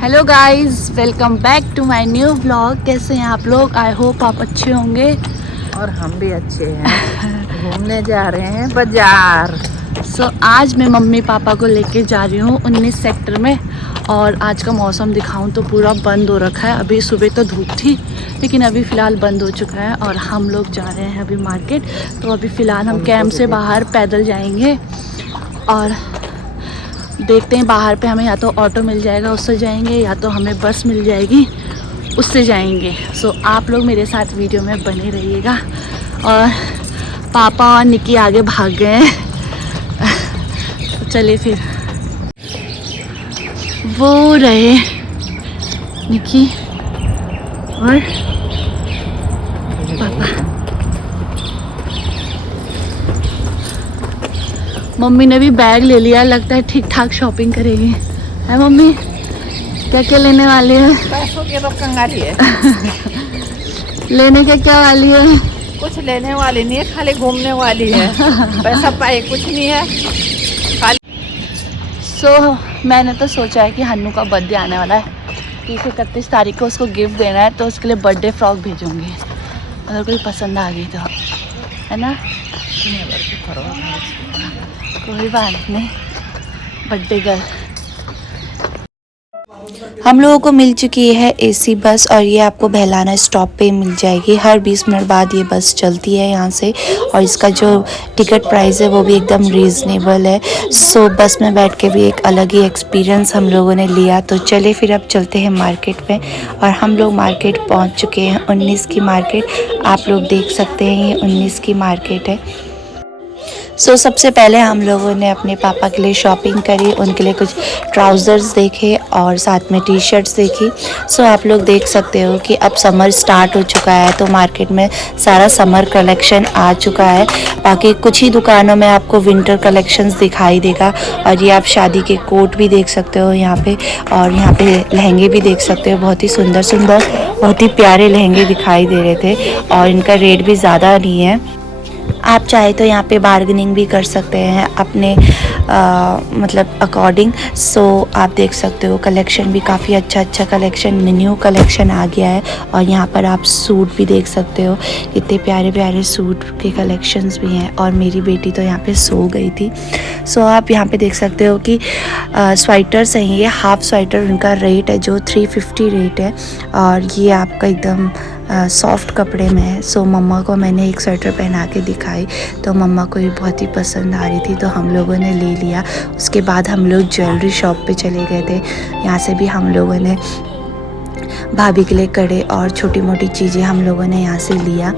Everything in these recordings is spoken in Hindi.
Hello guys, welcome back to my new vlog. कैसे हैं आप लोग? आई होप आप अच्छे होंगे और हम भी अच्छे हैं। घूमने जा रहे हैं बाजार। आज मैं मम्मी पापा को लेके जा रही हूँ 19 सेक्टर में। और आज का मौसम दिखाऊं तो पूरा बंद हो रखा है। अभी सुबह तो धूप थी लेकिन अभी फ़िलहाल बंद हो चुका है और हम लोग जा रहे हैं अभी मार्केट। तो अभी फ़िलहाल हम कैंप से बाहर पैदल जाएंगे और देखते हैं बाहर पे हमें या तो ऑटो मिल जाएगा उससे जाएंगे या तो हमें बस मिल जाएगी उससे जाएंगे। आप लोग मेरे साथ वीडियो में बने रहिएगा। और पापा और निकी आगे भाग गए हैं। तो चलिए फिर। वो रहे निकी और पापा। मम्मी ने भी बैग ले लिया, लगता है ठीक ठाक शॉपिंग करेंगे। है मम्मी? क्या क्या लेने वाली है? पैसों की तो कंगाली है। लेने के क्या वाली है? कुछ लेने वाली नहीं है, खाली घूमने वाली है। पैसा पाए कुछ नहीं है खाली। मैंने तो सोचा है कि हन्नू का बर्थडे आने वाला है, 31 तारीख को उसको गिफ्ट देना है, तो उसके लिए बर्थडे फ्रॉक भेजूंगी अगर कोई पसंद आ गई तो, है ना? कोई बात नहीं, बर्थडे गर्ल। हम लोगों को मिल चुकी है एसी बस और ये आपको बहलाना स्टॉप पे मिल जाएगी। हर 20 मिनट बाद ये बस चलती है यहाँ से और इसका जो टिकट प्राइस है वो भी एकदम रीज़नेबल है। बस में बैठ के भी एक अलग ही एक्सपीरियंस हम लोगों ने लिया। तो चले फिर अब चलते हैं मार्केट में। और हम लोग मार्केट पहुँच चुके हैं, 19 की मार्केट। आप लोग देख सकते हैं ये 19 की मार्केट है। सबसे पहले हम लोगों ने अपने पापा के लिए शॉपिंग करी, उनके लिए कुछ ट्राउज़र्स देखे और साथ में टी शर्ट्स देखी। आप लोग देख सकते हो कि अब समर स्टार्ट हो चुका है तो मार्केट में सारा समर कलेक्शन आ चुका है। बाकी कुछ ही दुकानों में आपको विंटर कलेक्शंस दिखाई देगा। और ये आप शादी के कोट भी देख सकते हो यहाँ पे, और यहाँ पे लहंगे भी देख सकते हो। बहुत ही सुंदर सुंदर, बहुत ही प्यारे लहंगे दिखाई दे रहे थे और इनका रेट भी ज़्यादा नहीं है। आप चाहे तो यहाँ पे बार्गेनिंग भी कर सकते हैं अपने मतलब अकॉर्डिंग। आप देख सकते हो कलेक्शन भी काफ़ी अच्छा कलेक्शन, न्यू कलेक्शन आ गया है। और यहाँ पर आप सूट भी देख सकते हो, इतने प्यारे प्यारे सूट के कलेक्शंस भी हैं। और मेरी बेटी तो यहाँ पे सो गई थी। आप यहाँ पे देख सकते हो कि स्वेटर्स हैं, ये हाफ स्वेटर, उनका रेट है जो 350 रेट है। और ये आपका एकदम सॉफ्ट कपड़े में है। मम्मा को मैंने एक स्वेटर पहना के दिखाई तो मम्मा को ये बहुत ही पसंद आ रही थी तो हम लोगों ने ले लिया। उसके बाद हम लोग ज्वेलरी शॉप पे चले गए थे। यहाँ से भी हम लोगों ने भाभी के लिए कड़े और छोटी मोटी चीज़ें हम लोगों ने यहाँ से लिया।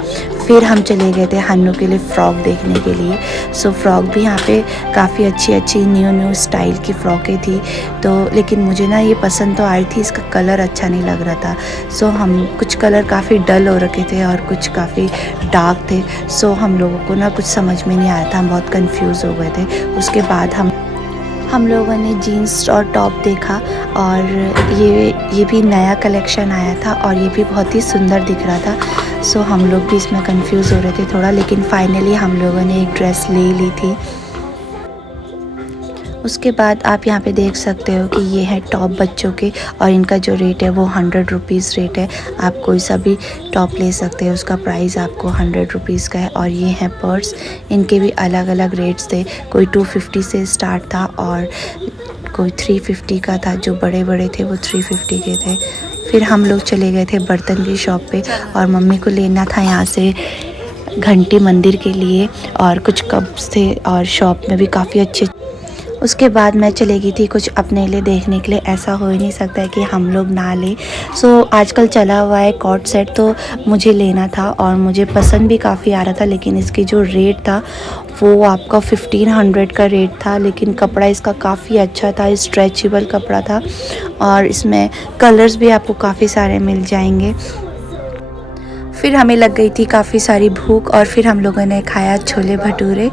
फिर हम चले गए थे हन्नू के लिए फ़्रॉक देखने के लिए। फ़्रॉक भी यहाँ पे काफ़ी अच्छी न्यू स्टाइल की फ़्रॉकें थी। लेकिन मुझे ना ये पसंद तो आई थी, इसका कलर अच्छा नहीं लग रहा था। हम कुछ कलर काफ़ी डल हो रखे थे और कुछ काफ़ी डार्क थे। हम लोगों को ना कुछ समझ में नहीं आया था, हम बहुत कंफ्यूज हो गए थे। उसके बाद हम लोगों ने जीन्स और टॉप देखा और ये भी नया कलेक्शन आया था और ये भी बहुत ही सुंदर दिख रहा था। हम लोग भी इसमें कंफ्यूज हो रहे थे थोड़ा, लेकिन फाइनली हम लोगों ने एक ड्रेस ले ली थी। उसके बाद आप यहाँ पे देख सकते हो कि ये है टॉप बच्चों के और इनका जो रेट है वो 100 रुपीज़ रेट है। आप कोई सा भी टॉप ले सकते हैं, उसका प्राइस आपको 100 रुपीज़ का है। और ये हैं पर्स, इनके भी अलग अलग रेट्स थे। कोई 250 से स्टार्ट था और कोई 350 का था। जो बड़े बड़े थे वो 350 के थे। फिर हम लोग चले गए थे बर्तन की शॉप पे और मम्मी को लेना था यहाँ से घंटी मंदिर के लिए और कुछ कप्स थे और शॉप में भी काफ़ी अच्छे। उसके बाद मैं चली गई थी कुछ अपने लिए देखने के लिए। ऐसा हो ही नहीं सकता है कि हम लोग ना लें। आजकल चला हुआ है कॉर्ड सेट, तो मुझे लेना था और मुझे पसंद भी काफ़ी आ रहा था। लेकिन इसकी जो रेट था वो आपका 1500 का रेट था। लेकिन कपड़ा इसका काफ़ी अच्छा था, स्ट्रेचेबल कपड़ा था और इसमें कलर्स भी आपको काफ़ी सारे मिल जाएंगे। फिर हमें लग गई थी काफ़ी सारी भूख और फिर हम लोगों ने खाया छोले भटूरे।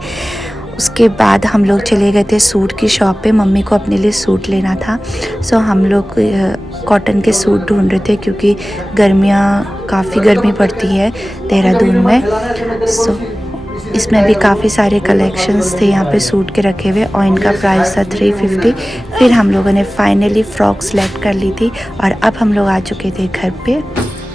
उसके बाद हम लोग चले गए थे सूट की शॉप पे, मम्मी को अपने लिए सूट लेना था। हम लोग कॉटन के सूट ढूंढ रहे थे क्योंकि काफ़ी गर्मी पड़ती है देहरादून में। इसमें भी काफ़ी सारे कलेक्शंस थे यहाँ पे सूट के रखे हुए और इनका प्राइस था 350। फिर हम लोगों ने फाइनली फ्रॉक सेलेक्ट कर ली थी और अब हम लोग आ चुके थे घर पे।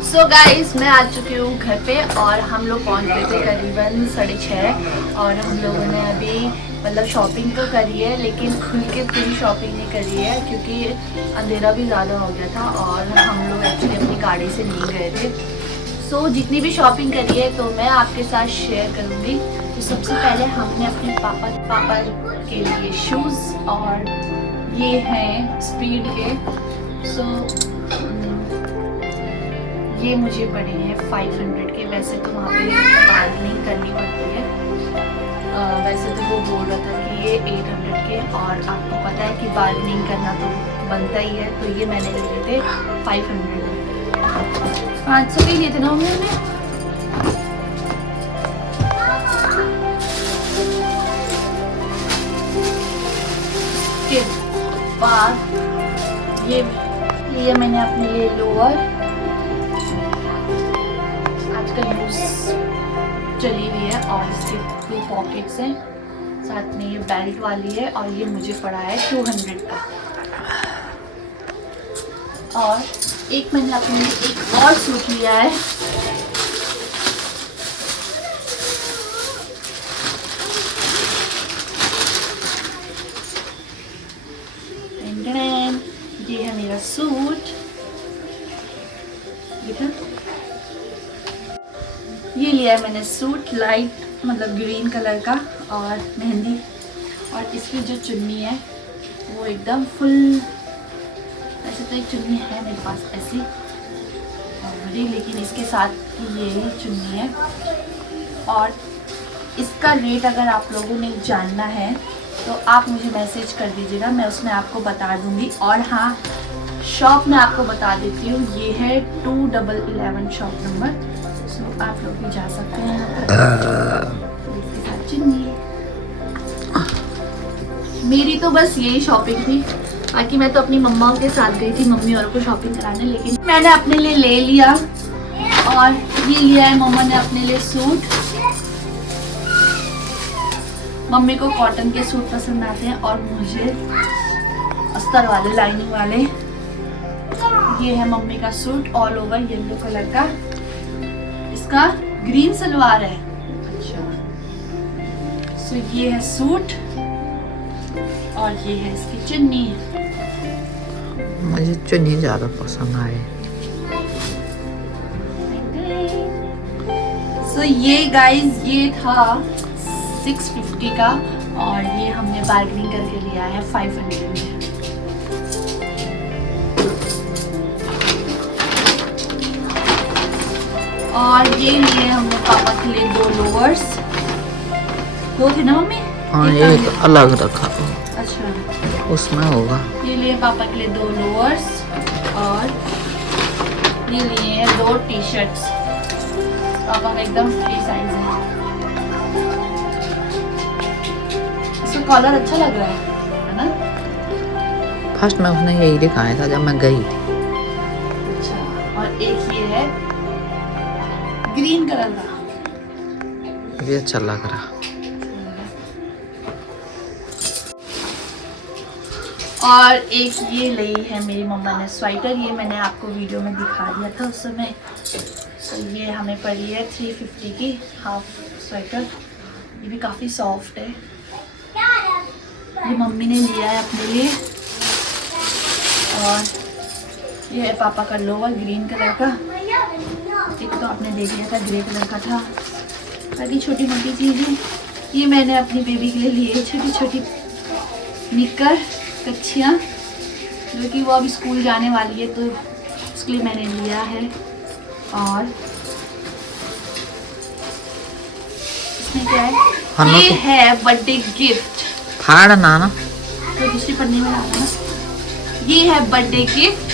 सो गाइस मैं आ चुकी हूँ घर पे और हम लोग पहुँच गए थे करीबन 6:30 और हम लोगों ने अभी मतलब शॉपिंग तो करी है लेकिन खुल के पूरी शॉपिंग नहीं करी है क्योंकि अंधेरा भी ज़्यादा हो गया था और हम लोग एक्चुअली अपनी गाड़ी से नहीं गए थे। सो जितनी भी शॉपिंग करी है तो मैं आपके साथ शेयर करूँगी। तो सबसे पहले हमने अपने पापा के लिए शूज़ और ये हैं स्पीड के। सो ये मुझे पड़े हैं 500 के। वैसे तो वहाँ पे बार्गेनिंग करनी पड़ती है, वैसे तो वो बोल रहा था कि ये 800 के और आपको पता है कि बार्गेनिंग करना तो बनता ही है। तो ये मैंने लिए थे 500 500 के लिए थे ना हमने। उसके बाद ये लिए मैंने अपने लिए लोअर, आजकल लूज चली हुई है और इसके 2 पॉकेट्स हैं, साथ में ये बेल्ट वाली है और ये मुझे पड़ा है 200 का। और एक मैंने अपने लिए एक और सूट लिया है, ये है मेरा सूट, देखा ये लिया है मैंने सूट लाइट मतलब ग्रीन कलर का और मेहंदी। और इसकी जो चुन्नी है वो एकदम फुल, ऐसे तो एक चुन्नी है मेरे पास ऐसी बड़ी, लेकिन इसके साथ ये चुन्नी है। और इसका रेट अगर आप लोगों ने जानना है तो आप मुझे मैसेज कर दीजिएगा, मैं उसमें आपको बता दूंगी। और हाँ, शॉप में आपको बता देती हूँ, ये है 2111 शॉप नंबर। सो आप लोग भी जा सकते हैं यहाँ पर। इसके साथ चुन्नी मेरी तो बस यही शॉपिंग थी, बाकी मैं तो अपनी मम्मा के साथ गई थी मम्मी और को शॉपिंग कराने, लेकिन मैंने अपने लिए ले लिया। और ये लिया है मम्मा ने अपने लिए सूट। मम्मी को कॉटन के सूट पसंद आते हैं और मुझे अस्तर वाले लाइनिंग वाले। ये है मम्मी का suit all over yellow colour का, इसका ग्रीन सलवार है। अच्छा, सो ये है सूट और ये है इसकी चुन्नी। मुझे चुन्नी ज्यादा पसंद आए। सो ये गाइस ये था 650 का और ये हमने बार्गेनिंग करके लिया है 500 में। और ये लिए हमने पापा के लिए 2 लोअर्स, 2 थे ना मम्मी? हाँ, एक अलग रखा हो, अच्छा उसमें होगा। ये लिए पापा के लिए 2 लोअर्स और ये लिए हैं 2 टी-शर्ट्स। पापा का एकदम फ्री साइज है। इसका कॉलर अच्छा लग रहा है ना? फर्स्ट में उसने यही दिखाया था जब मैं गई थी। अच्छा, और एक ये है ग्रीन कलर का, ये अच्छा लग रहा। और एक ये ली है मेरी मम्मा ने स्वेटर, ये मैंने आपको वीडियो में दिखा दिया था उस समय। तो ये हमें पड़ी है 350 की हाफ स्वेटर, ये भी काफ़ी सॉफ्ट है। ये मम्मी ने लिया है अपने लिए। और ये है पापा का लोअर ग्रीन कलर का, एक तो आपने देख लिया था ग्रे कलर का था। बाकी छोटी मोटी चीज़ें ये मैंने अपनी बेबी के लिए लिए, छोटी छोटी निक्कर कच्छियाँ, जो कि वो अब स्कूल जाने वाली है तो उसके लिए मैंने लिया है। और इसमें क्या है, ये है बर्थडे गिफ्ट। फाड़ ना तो दूसरी पन्नी में डाला ना, ये है बर्थडे गिफ्ट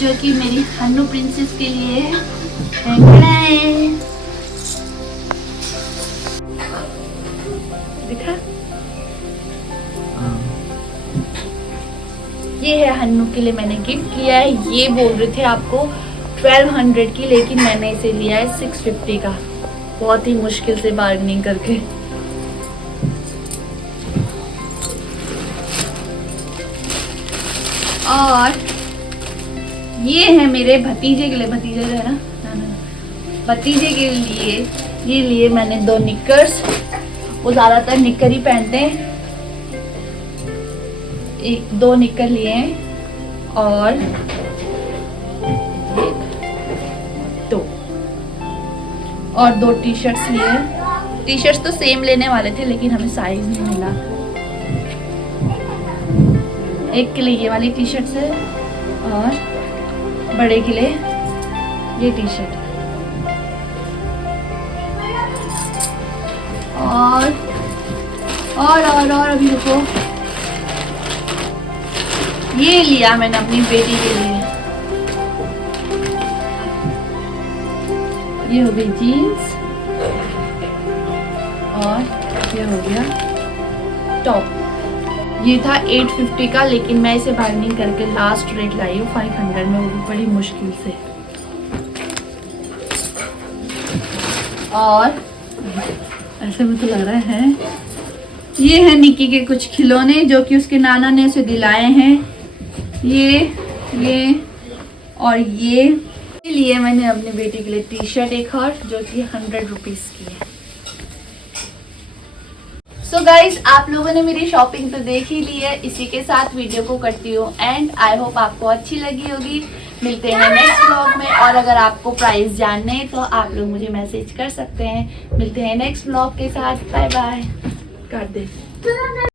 जो कि मेरी हन्नू प्रिंसेस के लिए है। देखा, ये है हन्नू के लिए मैंने गिफ्ट किया है। ये बोल रहे थे आपको 1200 की, लेकिन मैंने इसे लिया है 650 का। बहुत ही मुश्किल से बार्गेनिंग करके। और ये है मेरे भतीजे के लिए, भतीजे जो है ना, भतीजे के लिए ये लिए मैंने 2 निकर्स। वो ज़्यादातर निकर ही पहनते हैं। 2 निकर लिए हैं और 2 टी शर्ट्स लिए हैं। टी शर्ट्स तो सेम लेने वाले थे लेकिन हमें साइज नहीं मिला। एक के लिए ये वाली टी शर्ट्स है और बड़े के लिए ये टी शर्ट। और अभी देखो, ये लिया मैंने अपनी बेटी के लिए। ये हो गई जीन्स और ये हो गया टॉप। ये था 850 का, लेकिन मैं इसे बार्गेनिंग करके लास्ट रेट लाई हूँ 500 में, वो भी बड़ी मुश्किल से। और ऐसे में तो लग रहा है ये है निक्की के कुछ खिलौने जो कि उसके नाना ने उसे दिलाए हैं। ये और ये लिए मैंने अपनी बेटी के लिए टी शर्ट एक और, जो कि 100 रुपीज़ की है। सो गाइज, आप लोगों ने मेरी शॉपिंग तो देख ही ली है। इसी के साथ वीडियो को करती हूँ एंड आई होप आपको अच्छी लगी होगी। मिलते हैं नेक्स्ट व्लॉग में, और अगर आपको प्राइस जानने हैं तो आप लोग मुझे मैसेज कर सकते हैं। मिलते हैं नेक्स्ट व्लॉग के साथ। बाय बाय कर दे।